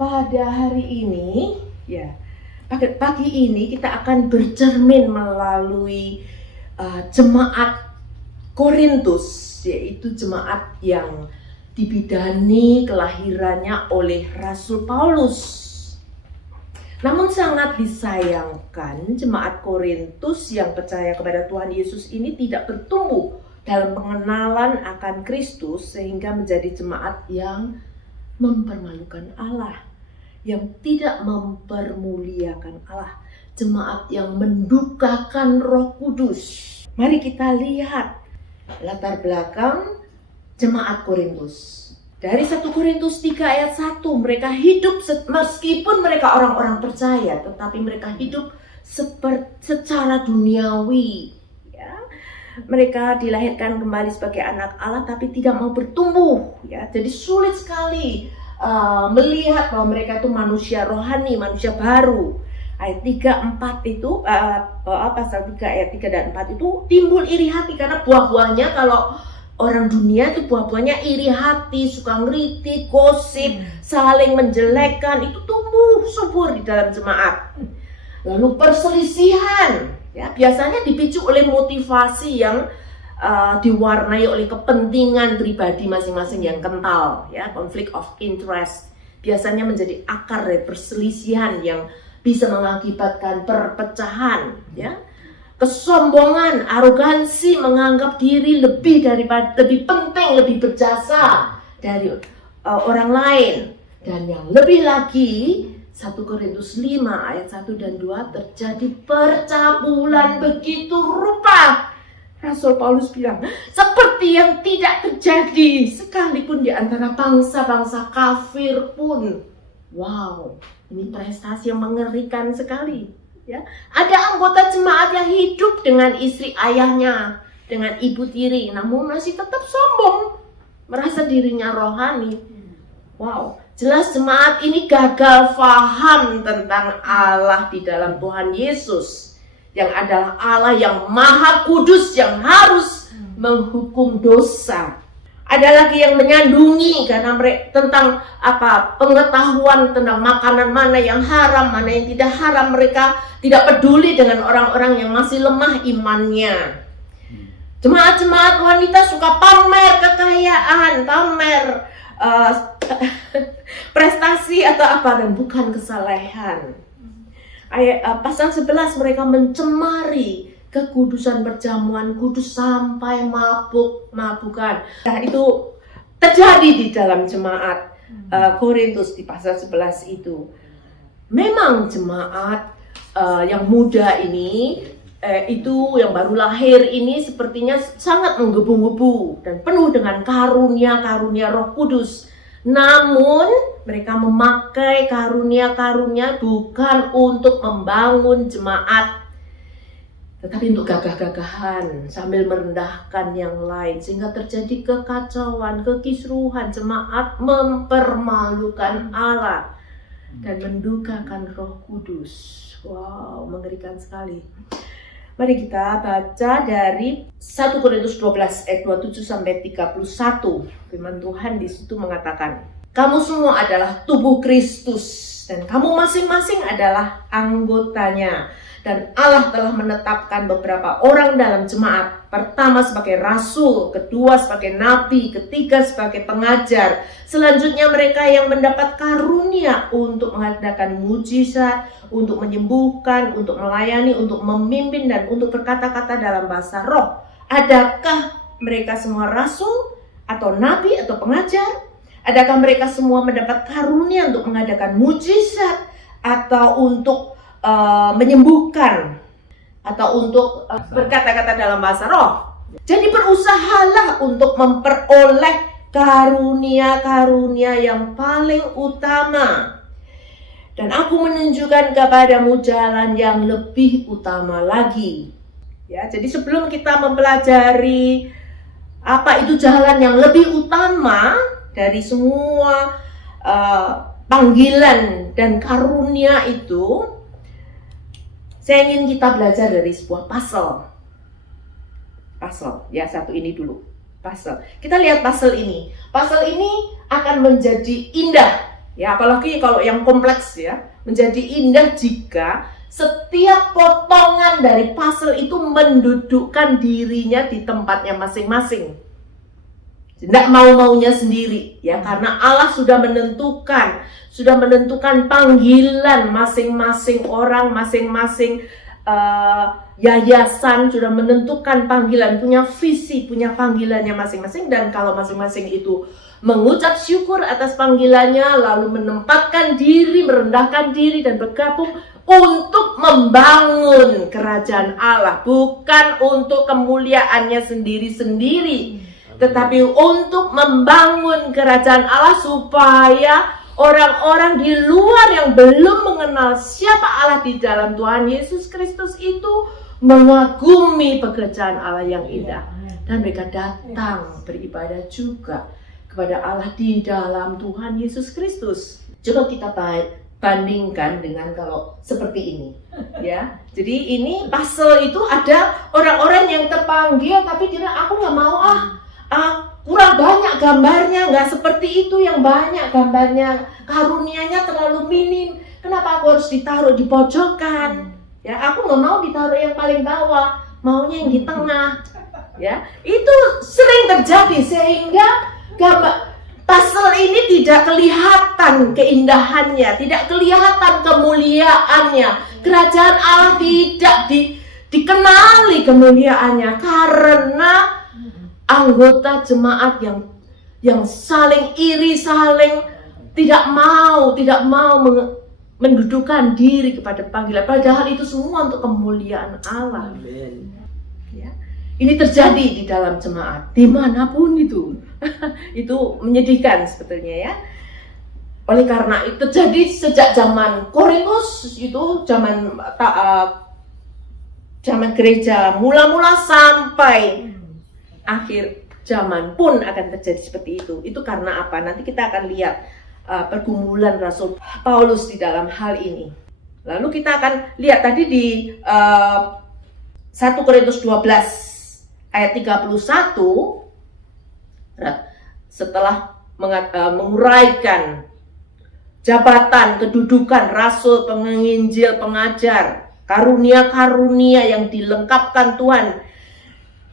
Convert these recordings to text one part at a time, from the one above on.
pada hari ini, ya, pagi ini kita akan bercermin melalui jemaat Korintus, yaitu jemaat yang dibidani kelahirannya oleh Rasul Paulus. Namun sangat disayangkan jemaat Korintus yang percaya kepada Tuhan Yesus ini tidak bertumbuh dalam pengenalan akan Kristus sehingga menjadi jemaat yang mempermalukan Allah, yang tidak mempermuliakan Allah, jemaat yang mendukakan Roh Kudus. Mari kita lihat latar belakang jemaat Korintus. Dari 1 Korintus 3 ayat 1, mereka hidup meskipun mereka orang-orang percaya, tetapi mereka hidup secara duniawi. Ya. Mereka dilahirkan kembali sebagai anak Allah, tapi tidak mau bertumbuh. Ya. Jadi sulit sekali melihat bahwa mereka itu manusia rohani, manusia baru. Ayat 3, 4 itu, pasal 3 ayat 3 dan 4 itu timbul iri hati, karena buah-buahnya kalau orang dunia itu buah-buahnya iri hati, suka ngeritik, gosip, saling menjelekkan, itu tumbuh subur di dalam jemaat. Lalu perselisihan, ya biasanya dipicu oleh motivasi yang diwarnai oleh kepentingan pribadi masing-masing yang kental, ya, konflik of interest. Biasanya menjadi akar dari perselisihan yang bisa mengakibatkan perpecahan, ya. Kesombongan, arogansi, menganggap diri lebih penting, lebih berjasa dari orang lain. Dan yang lebih lagi, 1 Korintus 5 ayat 1 dan 2 terjadi percabulan begitu rupa. Rasul Paulus bilang, seperti yang tidak terjadi sekalipun di antara bangsa-bangsa kafir pun. Wow, ini prestasi yang mengerikan sekali. Ya, ada anggota jemaat yang hidup dengan istri ayahnya, dengan ibu tiri, namun masih tetap sombong, merasa dirinya rohani. Wow, jelas jemaat ini gagal paham tentang Allah di dalam Tuhan Yesus, yang adalah Allah yang Maha Kudus, yang harus menghukum dosa. Ada lagi yang menyandungi karena tentang pengetahuan tentang makanan mana yang haram, mana yang tidak haram. Mereka tidak peduli dengan orang-orang yang masih lemah imannya. Jemaat-jemaat wanita suka pamer kekayaan, pamer prestasi atau apa, dan bukan kesalehan. Pasal 11 mereka mencemari kekudusan perjamuan kudus sampai mabuk-mabukan. Nah, itu terjadi di dalam jemaat Korintus di pasal 11 itu. Memang jemaat yang muda ini, itu yang baru lahir ini sepertinya sangat menggebu-gebu dan penuh dengan karunia-karunia Roh Kudus. Namun mereka memakai karunia-karunia bukan untuk membangun jemaat, tetapi untuk gagah-gagahan sambil merendahkan yang lain, sehingga terjadi kekacauan, kekisruhan. Jemaat mempermalukan Allah dan mendukakan Roh Kudus. Wow, mengerikan sekali. Mari kita baca dari 1 Korintus 12 ayat 27 sampai 31. Firman Tuhan di situ mengatakan, kamu semua adalah tubuh Kristus dan kamu masing-masing adalah anggotanya. Dan Allah telah menetapkan beberapa orang dalam jemaat. Pertama sebagai rasul, kedua sebagai nabi, ketiga sebagai pengajar. Selanjutnya mereka yang mendapat karunia untuk mengadakan mujizat, untuk menyembuhkan, untuk melayani, untuk memimpin, dan untuk berkata-kata dalam bahasa roh. Adakah mereka semua rasul atau nabi atau pengajar? Adakah mereka semua mendapat karunia untuk mengadakan mujizat atau untuk menyembuhkan atau untuk berkata-kata dalam bahasa roh? Jadi berusahalah untuk memperoleh karunia-karunia yang paling utama. Dan aku menunjukkan kepadamu jalan yang lebih utama lagi. Ya, jadi sebelum kita mempelajari apa itu jalan yang lebih utama dari semua panggilan dan karunia itu, saya ingin kita belajar dari sebuah puzzle. Puzzle, ya, satu ini dulu. Puzzle. Kita lihat puzzle ini. Puzzle ini akan menjadi indah, Ya, apalagi kalau yang kompleks ya, menjadi indah jika setiap potongan dari puzzle itu mendudukkan dirinya di tempatnya masing-masing. Tidak mau-maunya sendiri ya, karena Allah sudah menentukan panggilan masing-masing orang, masing-masing yayasan sudah menentukan panggilan, punya visi, punya panggilannya masing-masing. Dan kalau masing-masing itu mengucap syukur atas panggilannya, lalu menempatkan diri, merendahkan diri dan bergabung untuk membangun kerajaan Allah, bukan untuk kemuliaannya sendiri-sendiri, tetapi untuk membangun kerajaan Allah supaya orang-orang di luar yang belum mengenal siapa Allah di dalam Tuhan Yesus Kristus itu mengagumi pekerjaan Allah yang indah, dan mereka datang beribadah juga kepada Allah di dalam Tuhan Yesus Kristus. Coba kita bandingkan dengan kalau seperti ini, ya. Jadi ini puzzle itu ada orang-orang yang terpanggil tapi dia aku nggak mau kurang banyak gambarnya, nggak seperti itu yang banyak gambarnya, karunianya terlalu minim. Kenapa aku harus ditaruh di pojokan? Ya, aku nggak mau ditaruh yang paling bawah, maunya yang di tengah. Ya, itu sering terjadi sehingga puzzle ini tidak kelihatan keindahannya, tidak kelihatan kemuliaannya. Kerajaan Allah tidak dikenali kemuliaannya karena anggota jemaat yang saling iri, saling tidak mau mendudukan diri kepada panggilan, padahal itu semua untuk kemuliaan Allah. Amen. Ya. Ini terjadi di dalam jemaat dimanapun itu. Itu menyedihkan sebetulnya ya. Oleh karena itu terjadi sejak zaman Korintus, itu zaman gereja mula-mula sampai akhir zaman pun akan terjadi seperti itu. Itu karena apa? Nanti kita akan lihat pergumulan Rasul Paulus di dalam hal ini. Lalu kita akan lihat tadi di 1 Korintus 12 ayat 31, setelah menguraikan jabatan, kedudukan rasul, penginjil, pengajar, karunia-karunia yang dilengkapkan Tuhan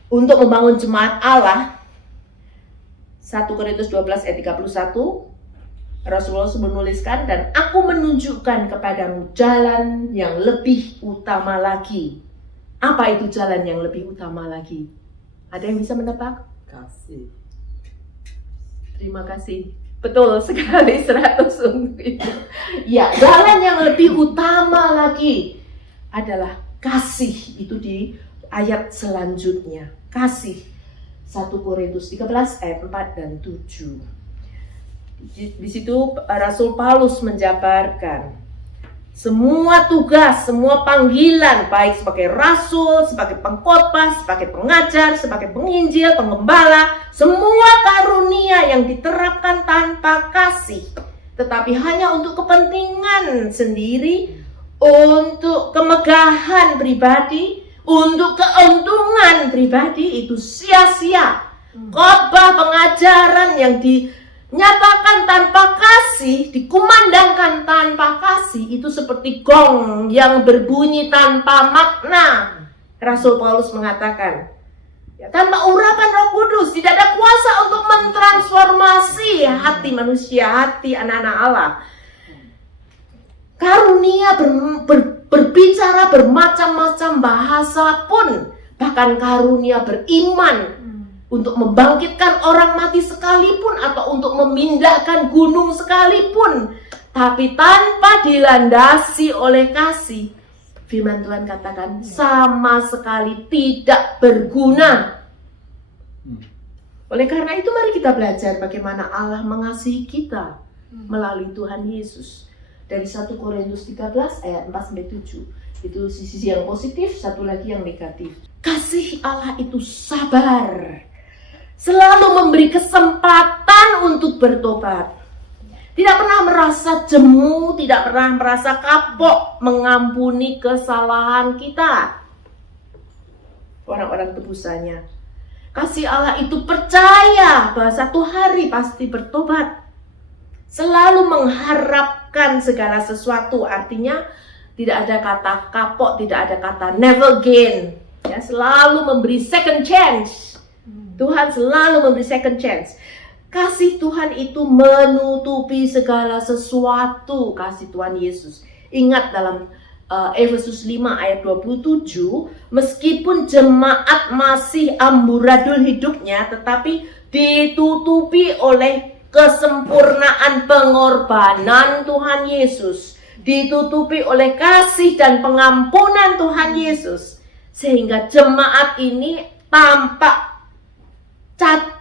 untuk membangun jemaat Allah. 1 Korintus 12 ayat 31, Rasulullah menuliskan, dan aku menunjukkan kepadamu jalan yang lebih utama lagi. Apa itu jalan yang lebih utama lagi? Ada yang bisa menebak? Kasih. Terima kasih. Betul sekali, 100 untuk itu. Ya, jalan yang lebih utama lagi adalah kasih. Itu di ayat selanjutnya. Kasih. 1 Korintus 13 ayat 4 dan 7. Di situ Rasul Paulus menjabarkan semua tugas, semua panggilan, baik sebagai rasul, sebagai pengkhotbah, sebagai pengajar, sebagai penginjil, penggembala, semua karunia yang diterapkan tanpa kasih, tetapi hanya untuk kepentingan sendiri, untuk kemegahan pribadi, untuk keuntungan pribadi, itu sia-sia. Khotbah, pengajaran yang dinyatakan tanpa kasih, dikumandangkan tanpa kasih, itu seperti gong yang berbunyi tanpa makna. Rasul Paulus mengatakan, ya, tanpa urapan Roh Kudus tidak ada kuasa untuk mentransformasi hati manusia, hati anak-anak Allah. Karunia berbicara bermacam-macam bahasa pun, bahkan karunia beriman untuk membangkitkan orang mati sekalipun, atau untuk memindahkan gunung sekalipun, tapi tanpa dilandasi oleh kasih, firman Tuhan katakan sama sekali tidak berguna. Oleh karena itu mari kita belajar bagaimana Allah mengasihi kita melalui Tuhan Yesus. Dari 1 Korintus 13 ayat 4-7. Itu sisi yang positif, satu lagi yang negatif. Kasih Allah itu sabar, selalu memberi kesempatan untuk bertobat. Tidak pernah merasa jemu, tidak pernah merasa kapok mengampuni kesalahan kita, orang-orang tebusannya. Kasih Allah itu percaya bahwa satu hari pasti bertobat. selalu mengharapkan segala sesuatu. Artinya tidak ada kata kapok, tidak ada kata never again. Ya, selalu memberi second chance. Tuhan selalu memberi second chance. Kasih Tuhan itu menutupi segala sesuatu. Kasih Tuhan Yesus. Ingat dalam Efesus 5 ayat 27, meskipun jemaat masih amburadul hidupnya, tetapi ditutupi oleh kesempurnaan pengorbanan Tuhan Yesus. Ditutupi oleh kasih dan pengampunan Tuhan Yesus. Sehingga jemaat ini tampak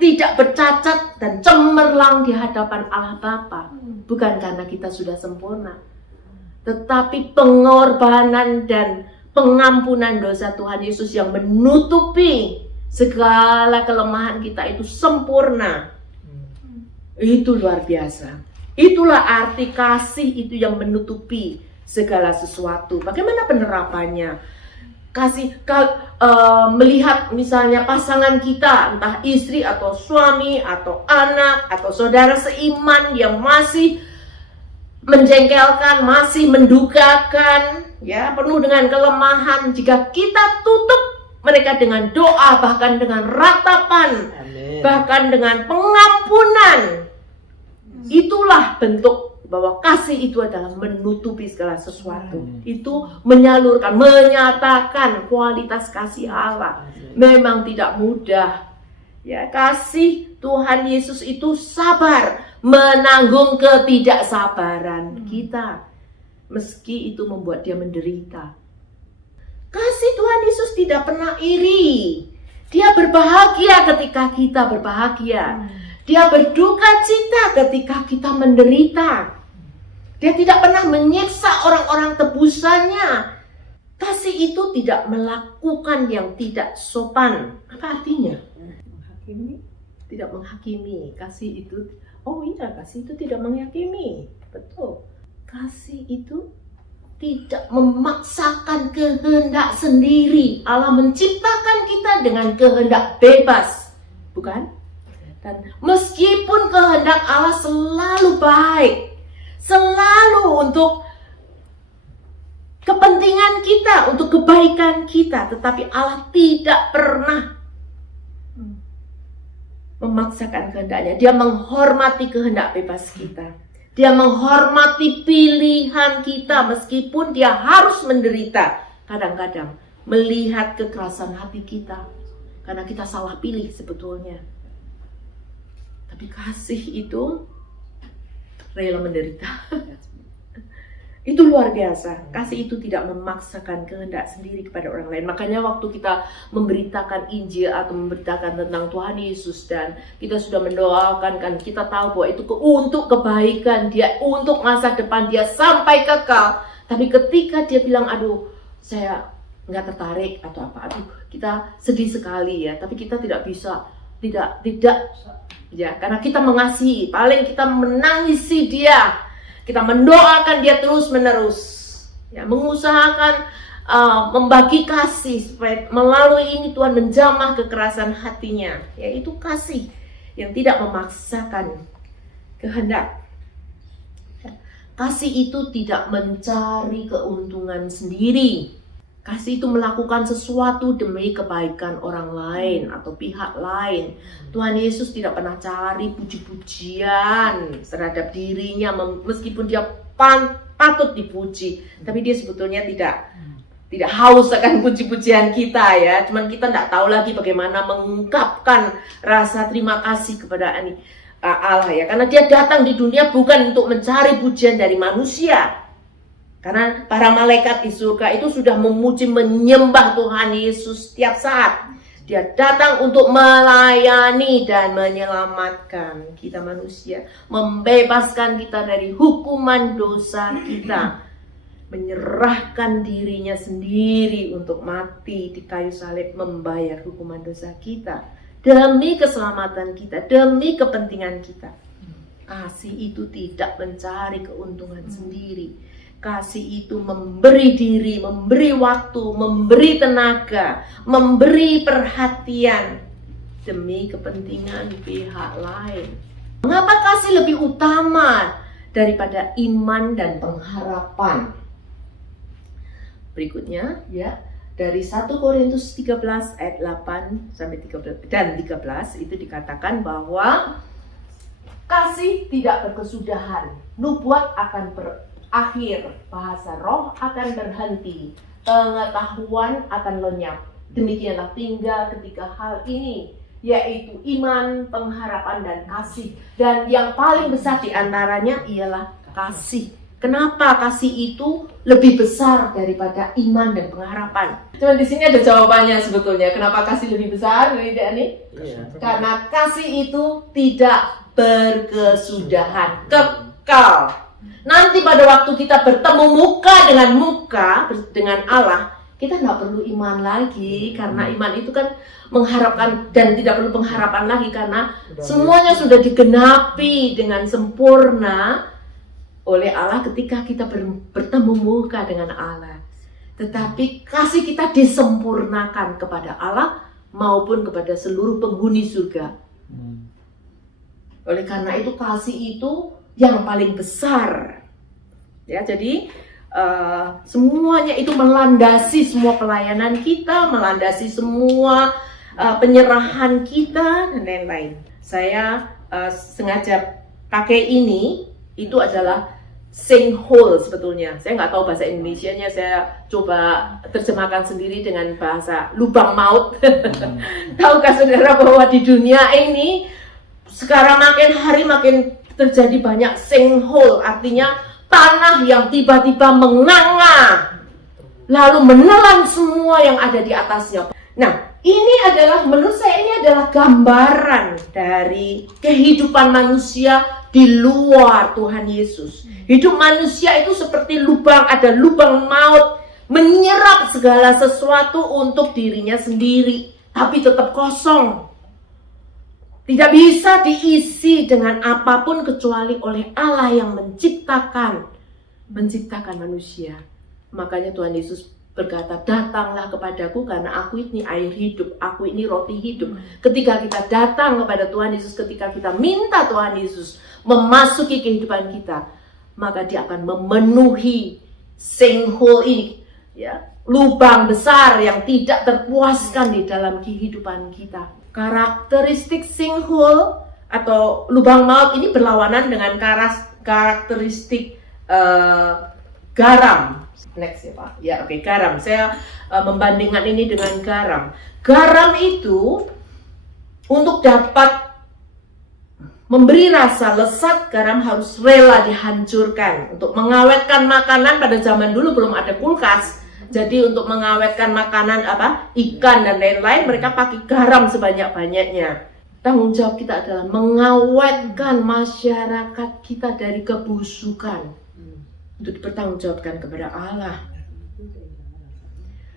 tidak bercacat dan cemerlang di hadapan Allah Bapa. Bukan karena kita sudah sempurna, tetapi pengorbanan dan pengampunan dosa Tuhan Yesus yang menutupi segala kelemahan kita itu sempurna. Itu luar biasa. Itulah arti kasih itu yang menutupi segala sesuatu. Bagaimana penerapannya? Melihat misalnya pasangan kita, entah istri atau suami atau anak atau saudara seiman yang masih menjengkelkan, masih mendukakan, ya, penuh dengan kelemahan. Jika kita tutup mereka dengan doa, bahkan dengan ratapan, Amen. Bahkan dengan pengampunan, itulah bentuk bahwa kasih itu adalah menutupi segala sesuatu. Itu menyalurkan, menyatakan kualitas kasih Allah. Memang tidak mudah. Ya, kasih Tuhan Yesus itu sabar, menanggung ketidaksabaran kita, meski itu membuat dia menderita. Kasih Tuhan Yesus tidak pernah iri. Dia berbahagia ketika kita berbahagia. Dia berduka cita ketika kita menderita. Dia tidak pernah menyiksa orang-orang tebusannya. Kasih itu tidak melakukan yang tidak sopan. Apa artinya? Menghakimi. Tidak menghakimi. Kasih itu, kasih itu tidak menghakimi. Betul. Kasih itu tidak memaksakan kehendak sendiri. Allah menciptakan kita dengan kehendak bebas. Bukan? Dan meskipun kehendak Allah selalu baik, selalu untuk kepentingan kita, untuk kebaikan kita, tetapi Allah tidak pernah memaksakan kehendaknya. Dia menghormati kehendak bebas kita. Dia menghormati pilihan kita meskipun dia harus menderita. Kadang-kadang melihat kekerasan hati kita karena kita salah pilih sebetulnya. Tapi kasih itu rela menderita. Itu luar biasa. Kasih itu tidak memaksakan kehendak sendiri kepada orang lain. Makanya waktu kita memberitakan Injil atau memberitakan tentang Tuhan Yesus dan kita sudah mendoakan, kan kita tahu bahwa itu untuk kebaikan dia, untuk masa depan dia sampai kekal. Tapi ketika dia bilang, aduh saya nggak tertarik atau apa, aduh kita sedih sekali ya. Tapi kita tidak bisa, tidak ya, karena kita mengasihi, paling kita menangisi dia. Kita mendoakan dia terus menerus, ya, mengusahakan membagi kasih supaya melalui ini Tuhan menjamah kekerasan hatinya. Yaitu kasih yang tidak memaksakan kehendak. Kasih itu tidak mencari keuntungan sendiri. Kasih itu melakukan sesuatu demi kebaikan orang lain atau pihak lain. Tuhan Yesus tidak pernah cari puji-pujian terhadap dirinya, meskipun dia patut dipuji. Tapi dia sebetulnya tidak haus akan puji-pujian kita ya. Cuman kita tidak tahu lagi bagaimana mengungkapkan rasa terima kasih kepada Allah ya. Karena dia datang di dunia bukan untuk mencari pujian dari manusia. Karena para malaikat di surga itu sudah memuji, menyembah Tuhan Yesus setiap saat. Dia datang untuk melayani dan menyelamatkan kita manusia. Membebaskan kita dari hukuman dosa kita. Menyerahkan dirinya sendiri untuk mati di kayu salib, membayar hukuman dosa kita. Demi keselamatan kita, demi kepentingan kita. Kasih itu tidak mencari keuntungan sendiri. Kasih itu memberi diri, memberi waktu, memberi tenaga, memberi perhatian demi kepentingan pihak lain. Mengapa kasih lebih utama daripada iman dan pengharapan? Berikutnya ya, dari 1 Korintus 13 ayat 8 sampai 13 dan 13 itu dikatakan bahwa kasih tidak berkesudahan, nubuat akan berakhir, bahasa roh akan berhenti, pengetahuan akan lenyap. Demikianlah tinggal ketiga hal ini, yaitu iman, pengharapan, dan kasih. Dan yang paling besar di antaranya ialah kasih. Kenapa kasih itu lebih besar daripada iman dan pengharapan? Cuma di sini ada jawabannya sebetulnya. Kenapa kasih lebih besar, ini? Karena kasih itu tidak berkesudahan, kekal. Nanti pada waktu kita bertemu muka dengan Allah, kita nggak perlu iman lagi, karena iman itu kan mengharapkan, dan tidak perlu pengharapan lagi karena semuanya sudah digenapi dengan sempurna oleh Allah ketika kita bertemu muka dengan Allah. Tetapi kasih kita disempurnakan kepada Allah maupun kepada seluruh penghuni surga. Oleh karena itu kasih itu yang paling besar. Ya, jadi semuanya itu melandasi semua pelayanan kita, melandasi semua penyerahan kita dan lain-lain. Saya sengaja pakai ini, itu adalah sinkhole sebetulnya. Saya nggak tahu bahasa Indonesianya, saya coba terjemahkan sendiri dengan bahasa lubang maut. Tahukah saudara bahwa di dunia ini sekarang makin hari makin terjadi banyak sinkhole, artinya tanah yang tiba-tiba menganga lalu menelan semua yang ada di atasnya. Nah, ini adalah, menurut saya ini adalah gambaran dari kehidupan manusia di luar Tuhan Yesus. Hidup manusia itu seperti lubang, ada lubang maut, menyerap segala sesuatu untuk dirinya sendiri, tapi tetap kosong. Tidak bisa diisi dengan apapun kecuali oleh Allah yang menciptakan manusia. Makanya Tuhan Yesus berkata, datanglah kepadaku karena aku ini air hidup, aku ini roti hidup. Ketika kita datang kepada Tuhan Yesus, ketika kita minta Tuhan Yesus memasuki kehidupan kita, maka Dia akan memenuhi sinkhole ini, ya, lubang besar yang tidak terpuaskan di dalam kehidupan kita. Karakteristik sinkhole atau lubang maut ini berlawanan dengan karakteristik garam. Next ya Pak. Ya oke, garam. Saya membandingkan ini dengan garam. Garam itu untuk dapat memberi rasa lesat, garam harus rela dihancurkan. Untuk mengawetkan makanan, pada zaman dulu belum ada kulkas. Jadi untuk mengawetkan makanan ikan dan lain-lain, mereka pakai garam sebanyak-banyaknya. Tanggung jawab kita adalah mengawetkan masyarakat kita dari kebusukan, untuk dipertanggungjawabkan kepada Allah.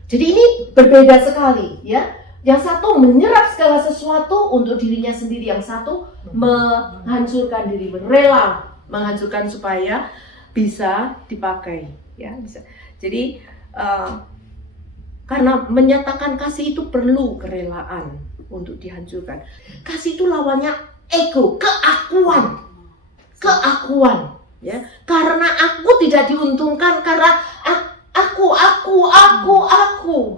Jadi ini berbeda sekali, ya. Yang satu menyerap segala sesuatu untuk dirinya sendiri, yang satu menghancurkan diri, rela menghancurkan supaya bisa dipakai, ya bisa. Jadi karena menyatakan kasih itu perlu kerelaan untuk dihancurkan. Kasih itu lawannya ego, keakuan, ya. Karena aku tidak diuntungkan, karena aku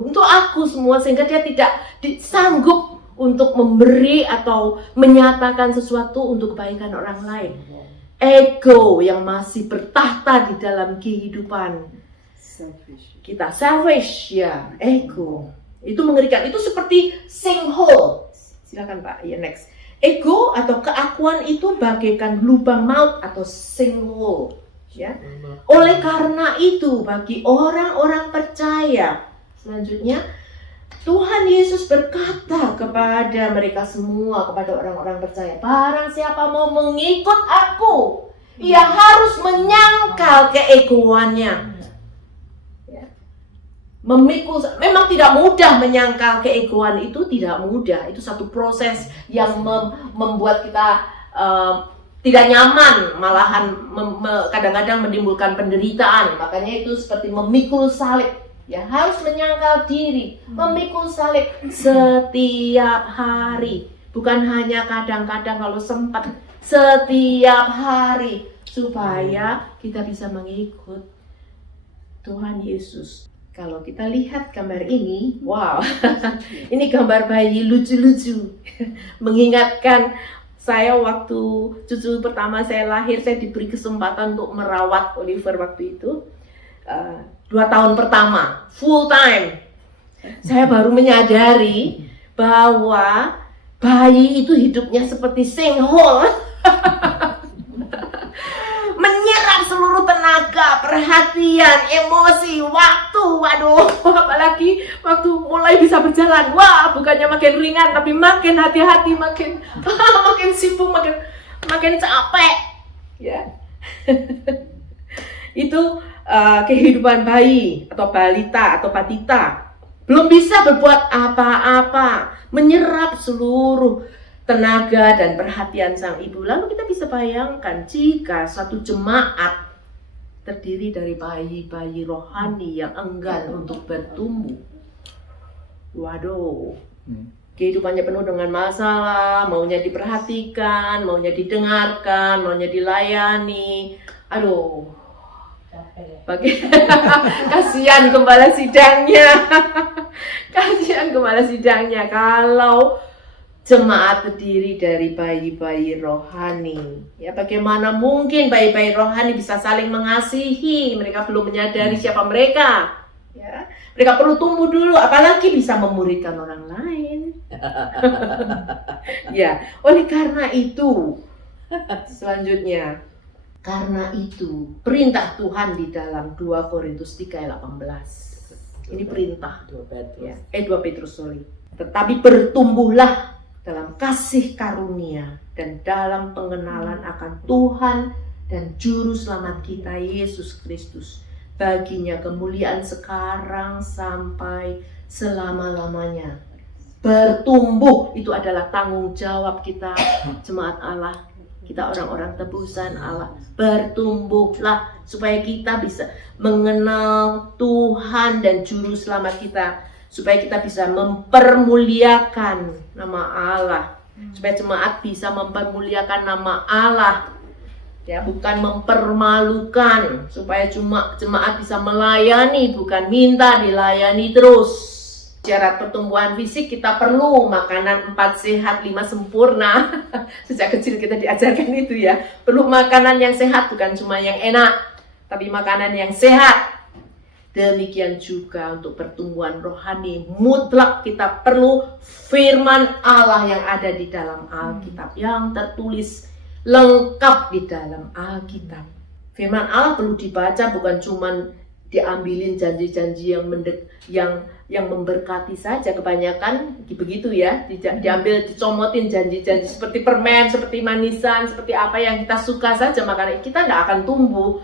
untuk aku semua, sehingga dia tidak sanggup untuk memberi atau menyatakan sesuatu untuk kebaikan orang lain. Ego yang masih bertahta di dalam kehidupan kita, selfish, ya, ego. Itu mengerikan. Itu seperti sinkhole. Silakan Pak, ya next. Ego atau keakuan itu bagaikan lubang maut atau sinkhole, ya. Oleh karena itu, bagi orang-orang percaya, selanjutnya Tuhan Yesus berkata kepada mereka semua, kepada orang-orang percaya, barang siapa mau mengikut aku, ia harus menyangkal keegoannya. Memang tidak mudah menyangkal keegoan, itu tidak mudah. Itu satu proses yang membuat kita tidak nyaman, malahan kadang-kadang menimbulkan penderitaan. Makanya itu seperti memikul salib, ya, harus menyangkal diri, memikul salib setiap hari, bukan hanya kadang-kadang kalau sempat setiap hari supaya kita bisa mengikut Tuhan Yesus. Kalau kita lihat gambar ini, wow, ini gambar bayi lucu-lucu, mengingatkan saya waktu cucu pertama saya lahir, saya diberi kesempatan untuk merawat Oliver waktu itu. 2 tahun pertama, full time. Saya baru menyadari bahwa bayi itu hidupnya seperti sinkhole. Menyerap seluruh tenaga, perhatian, emosi, waktu. Waduh, apalagi waktu mulai bisa berjalan. Wah, bukannya makin ringan, tapi makin hati-hati, makin sibuk, makin capek. Ya. Itu kehidupan bayi atau balita atau batita. Belum bisa berbuat apa-apa, menyerap seluruh tenaga dan perhatian sang ibu. Lalu kita bisa bayangkan jika satu jemaat terdiri dari bayi-bayi rohani yang enggan untuk bertumbuh. Waduh, kehidupannya penuh dengan masalah, maunya diperhatikan, maunya didengarkan, maunya dilayani. Aduh, kasihan gembala sidangnya. Kasihan gembala sidangnya kalau jemaat terdiri dari bayi-bayi rohani. Ya, bagaimana mungkin bayi-bayi rohani bisa saling mengasihi? Mereka belum menyadari siapa mereka. Ya, mereka perlu tumbuh dulu, apalagi bisa memuridkan orang lain. Ya, oleh karena itu, selanjutnya, karena itu perintah Tuhan di dalam 2 Korintus 3:18. Ini perintah 2 Petrus, sorry. Tetapi bertumbuhlah dalam kasih karunia dan dalam pengenalan akan Tuhan dan Juru Selamat kita Yesus Kristus. Baginya kemuliaan sekarang sampai selama-lamanya. Bertumbuh itu adalah tanggung jawab kita, jemaat Allah. Kita orang-orang tebusan Allah. Bertumbuhlah supaya kita bisa mengenal Tuhan dan Juru Selamat kita. Supaya kita bisa mempermuliakan nama Allah. Supaya jemaat bisa mempermuliakan nama Allah. Ya, bukan mempermalukan. Supaya jemaat bisa melayani, bukan minta dilayani terus. Syarat pertumbuhan fisik kita perlu makanan 4 sehat 5 sempurna. Sejak kecil kita diajarkan itu ya. Perlu makanan yang sehat, bukan cuma yang enak, tapi makanan yang sehat. Demikian juga untuk pertumbuhan rohani, mutlak kita perlu firman Allah yang ada di dalam Alkitab, yang tertulis lengkap di dalam Alkitab. Firman Allah perlu dibaca, bukan cuma diambilin janji-janji yang memberkati saja. Kebanyakan begitu ya, diambil, dicomotin janji-janji seperti permen, seperti manisan, seperti apa yang kita suka saja. Makanya kita nggak akan tumbuh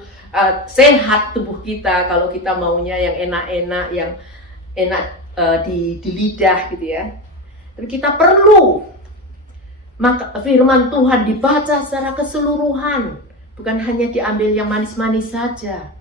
sehat tubuh kita kalau kita maunya yang enak-enak, yang enak di lidah gitu ya. Tapi kita perlu firman Tuhan dibaca secara keseluruhan, bukan hanya diambil yang manis-manis saja.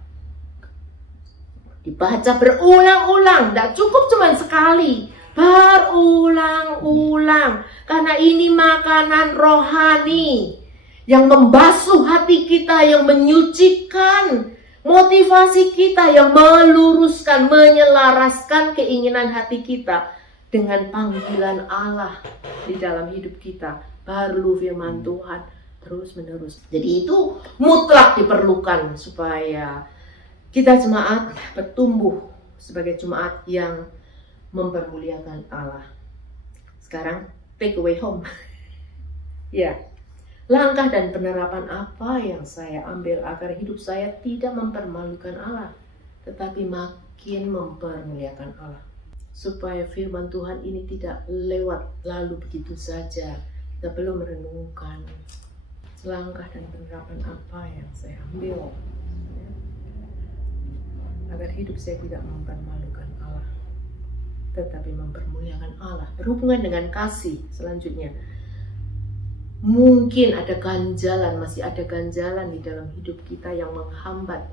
Dibaca berulang-ulang, tidak cukup cuma sekali, berulang-ulang. Karena ini makanan rohani yang membasuh hati kita, yang menyucikan motivasi kita, yang meluruskan, menyelaraskan keinginan hati kita dengan panggilan Allah di dalam hidup kita. Perlu firman Tuhan terus-menerus. Jadi itu mutlak diperlukan supaya kita jemaat bertumbuh sebagai jemaat yang mempermuliakan Allah. Sekarang take away home. Ya, langkah dan penerapan apa yang saya ambil agar hidup saya tidak mempermalukan Allah, tetapi makin mempermuliakan Allah. Supaya firman Tuhan ini tidak lewat lalu begitu saja. Kita perlu merenungkan langkah dan penerapan apa yang saya ambil agar hidup saya tidak mempermalukan Allah, tetapi mempermuliakan Allah. Berhubungan dengan kasih selanjutnya. Mungkin ada ganjalan, masih ada ganjalan di dalam hidup kita yang menghambat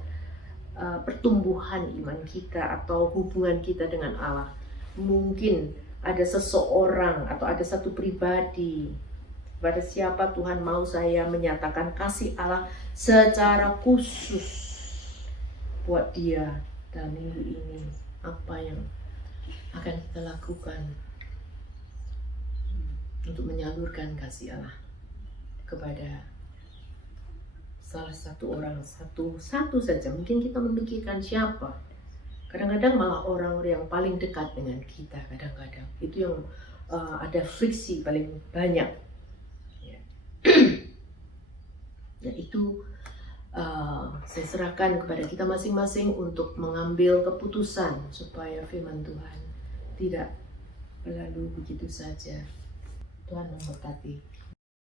pertumbuhan iman kita atau hubungan kita dengan Allah. Mungkin ada seseorang atau ada satu pribadi Kepada siapa Tuhan mau saya menyatakan kasih Allah secara khusus buat dia dalam minggu ini. Apa yang akan kita lakukan untuk menyalurkan kasih Allah kepada salah satu orang, satu saja. Mungkin kita memikirkan siapa. Kadang-kadang malah orang yang paling dekat dengan kita. Kadang-kadang itu yang ada friksi paling banyak. Ya. Nah itu saya serahkan kepada kita masing-masing untuk mengambil keputusan supaya firman Tuhan tidak berlalu begitu saja. Tuhan memberkati.